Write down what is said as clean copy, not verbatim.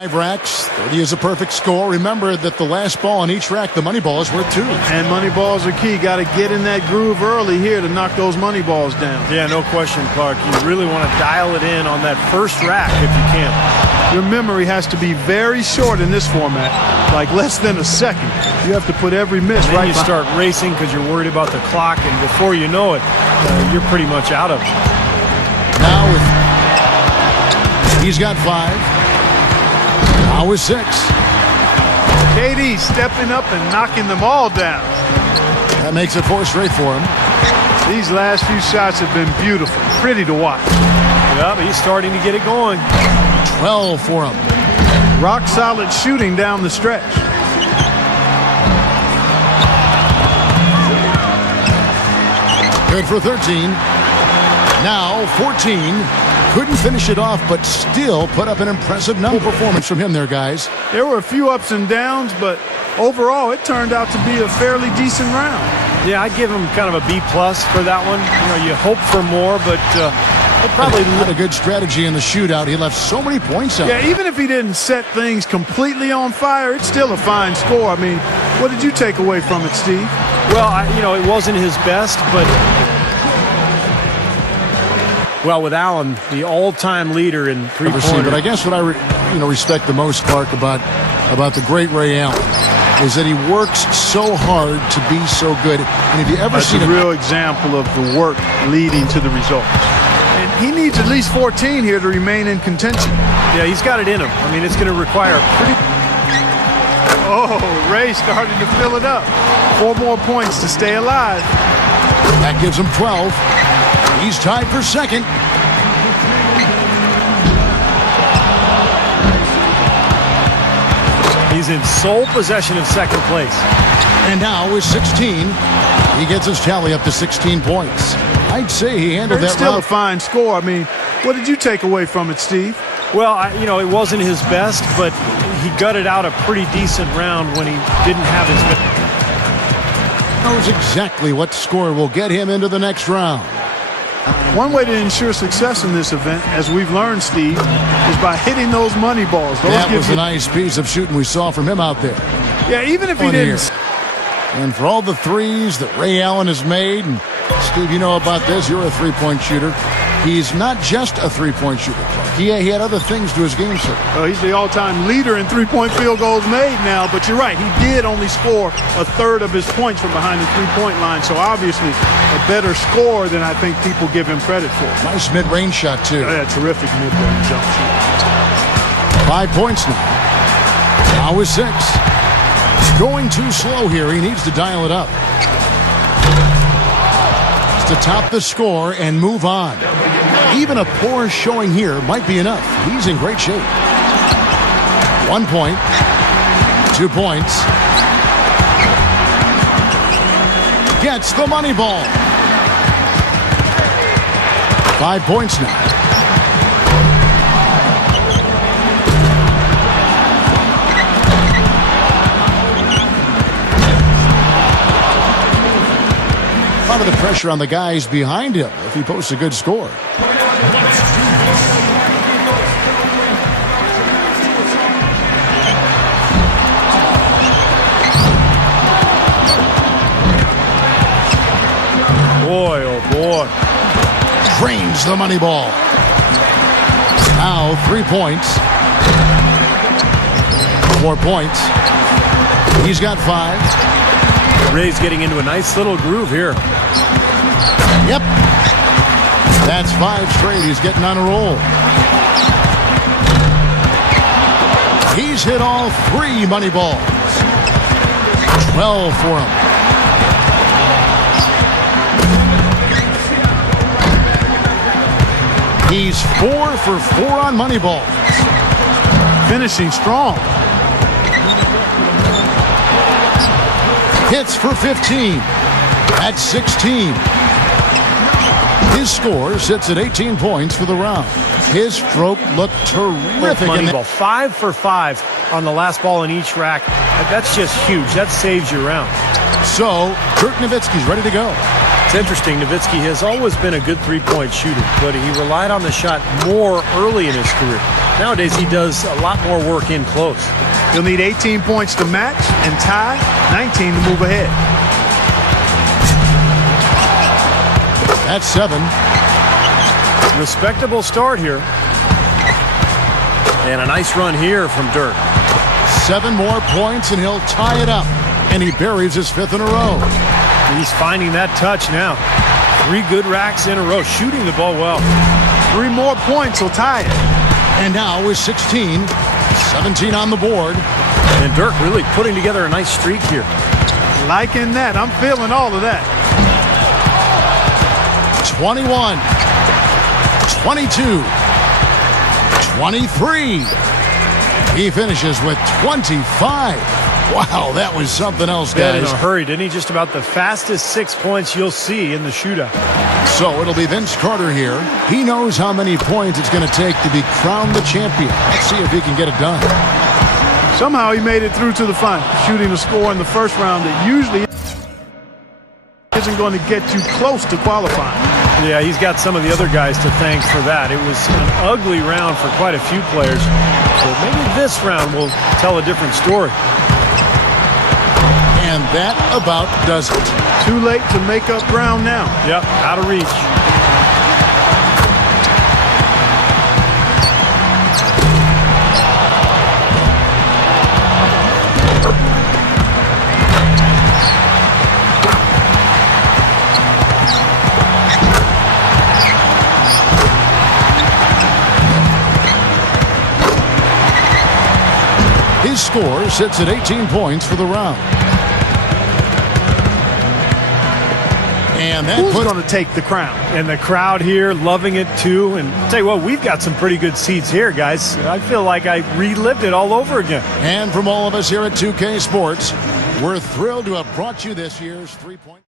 5 racks, 30 is a perfect score. Remember that the last ball on each rack, the money ball is worth 2. And money balls are key. Got to get in that groove early here to knock those money balls down. Yeah, no question, Clark. You really want to dial it in on that first rack if you can. Your memory has to be very short in this format, like less than a second. You have to put every miss and right. You start racing because you're worried about the clock, and before you know it, you're pretty much out of it. Now he's got 5. Now with 6. KD stepping up and knocking them all down. That makes it 4 straight for him. These last few shots have been beautiful, pretty to watch. Yeah, but he's starting to get it going. 12 for him. Rock solid shooting down the stretch. Good for 13. Now 14. Couldn't finish it off, but still put up an impressive number performance from him there, guys. There were a few ups and downs, but overall it turned out to be a fairly decent round. Yeah, I'd give him kind of a B+ for that one. You know, you hope for more, but probably not a good strategy in the shootout. He left so many points out. Yeah, even if he didn't set things completely on fire, it's still a fine score. I mean, what did you take away from it, Steve? Well, it wasn't his best, but well, with Allen, the all-time leader in three-pointers. But I guess what I respect the most, Clark, about the great Ray Allen is that he works so hard to be so good. And if you ever see a real example of the work leading to the results. And he needs at least 14 here to remain in contention. Yeah, he's got it in him. I mean, it's going to require pretty. Oh, Ray starting to fill it up. 4 more points to stay alive. That gives him 12. He's tied for second. He's in sole possession of second place. And now with 16, he gets his tally up to 16 points. I'd say he handled that. It's still a fine score. I mean, what did you take away from it, Steve? Well, it wasn't his best, but he gutted out a pretty decent round when he didn't have his. Knows exactly what score will get him into the next round. One way to ensure success in this event, as we've learned, Steve, is by hitting those money balls. That was a nice piece of shooting we saw from him out there. Yeah, even if he didn't. And for all the threes that Ray Allen has made, and Steve, you know about this, you're a three-point shooter. He's not just a three-point shooter. He had other things to his game, sir. Well, he's the all-time leader in three-point field goals made now, but you're right. He did only score a third of his points from behind the three-point line, so obviously a better score than I think people give him credit for. Nice mid-range shot, too. Yeah, terrific mid-range jump shot. 5 points now. Now with 6. Going too slow here. He needs to dial it up. Just to top the score and move on. Even a poor showing here might be enough. He's in great shape. 1 point. 2 points. Gets the money ball. 5 points now. A lot of the pressure on the guys behind him if he posts a good score. Boy, oh boy. Drains the money ball. Now 3 points. 4 points. He's got 5. Ray's getting into a nice little groove here. Yep. That's 5 straight. He's getting on a roll. He's hit all 3 money balls. 12 for him. He's 4 for 4 on money balls. Finishing strong. Hits for 15. At 16. His score sits at 18 points for the round. His stroke looked terrific. Money ball. 5 for 5 on the last ball in each rack. That's just huge. That saves your round. So, Dirk Nowitzki's ready to go. It's interesting. Nowitzki has always been a good three-point shooter, but he relied on the shot more early in his career. Nowadays, he does a lot more work in close. He'll need 18 points to match and tie, 19 to move ahead. That's 7. Respectable start here. And a nice run here from Dirk. 7 more points and he'll tie it up. And he buries his 5th in a row. He's finding that touch now. 3 good racks in a row, shooting the ball well. 3 more points will tie it. And now with 16, 17 on the board. And Dirk really putting together a nice streak here. Liking that. I'm feeling all of that. 21, 22, 23. He finishes with 25. Wow, that was something else, guys. In a hurry, didn't he? Just about the fastest 6 points you'll see in the shootout. So it'll be Vince Carter here. He knows how many points it's going to take to be crowned the champion. Let's see if he can get it done. Somehow he made it through to the final, shooting a score in the first round that usually isn't going to get you close to qualifying. Yeah, he's got some of the other guys to thank for that. It was an ugly round for quite a few players. So maybe this round will tell a different story. And that about does it. Too late to make up ground now. Yep, out of reach. His score sits at 18 points for the round. And that Who's going to take the crown? And the crowd here loving it too. And I'll tell you what, we've got some pretty good seats here, guys. I feel like I relived it all over again. And from all of us here at 2K Sports, we're thrilled to have brought you this year's 3-point.